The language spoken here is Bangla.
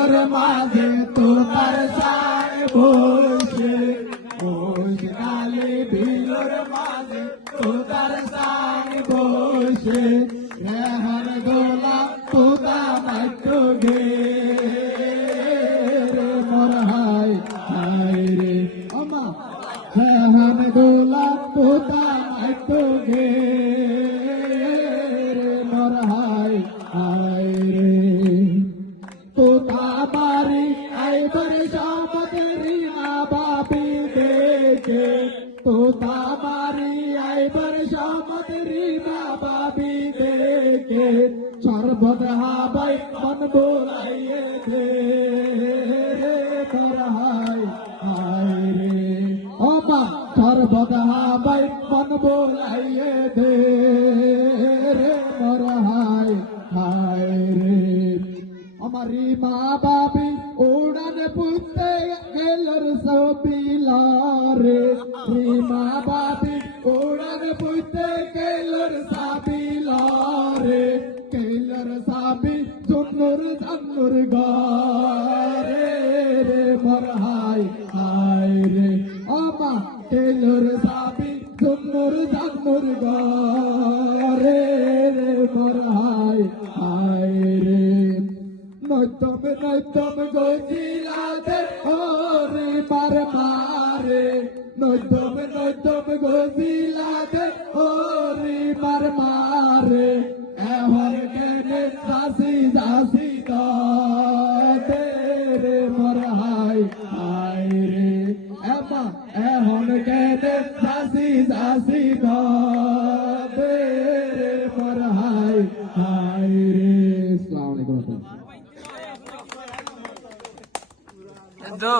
বিলোর মাঝে তোতার সায় বসে কালে বিলোর মাঝে তোতার সায় বসে রেহান গোলা তোতা মাইটো গে মোর হায় হায় রে আমা রেহান গোলা তোতা মাইটো গে মোর হায় হায় রে তোতা বাড়ি আইবার সমতরি মা বাপি দেখে তোতা বাড়ি আইবার সমতরি মা বাপি দেখে সর্বত হাবাই মন বোলাইয়ে দে তোর হায় হায় রে ও মা সর্বত হাবাই মন বোলাইয়ে দে রে মোর হায় হায় রে हमारी माँ बापी उड़न पुते केलर सबिला रे माँ बापी उड़न पुते केलर सबिला रे केलर साबी जुन्नुर जन्नुर गारे रे मोर हाय हाय रे अमा केलर साबी जुन्नुर जन्नुर गारे रे मोर हाय हाय रे नैतम गोजिलाते ओरे मार मारे नैतम गोजिलाते ओरे मार मारे एहर केने जासी जासी तेरे मोर हाय हाय रे एमा एहर केने जासी जासी तेरे मोर हाय हाय रे। अस्सलाम वालेकुम। दो